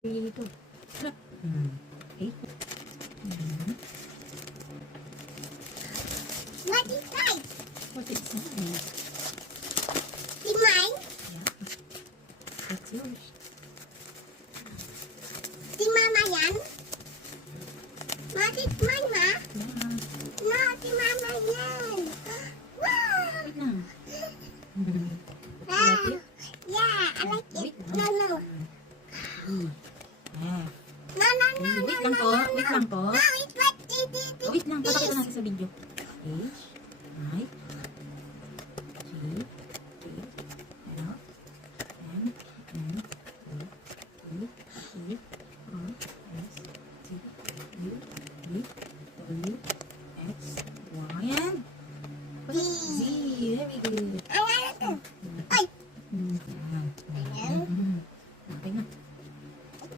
Dito. Okay. What is that? What is that? Is mine? Yeah. That's yours. Si Mama yan? Ma, it's mine, Ma? Yeah. No, si Mama yan. Wow! Wait lang. Ah, Like it? yeah, I like it. Wait No, lang. no. Ah. No, no, no, no, Wait no, lang po. no, Wait no. lang po. No, it's what Oh, wait lang. Papakita natin sa video. H. I. G. T. L. M. N. O. P. Q. R. S.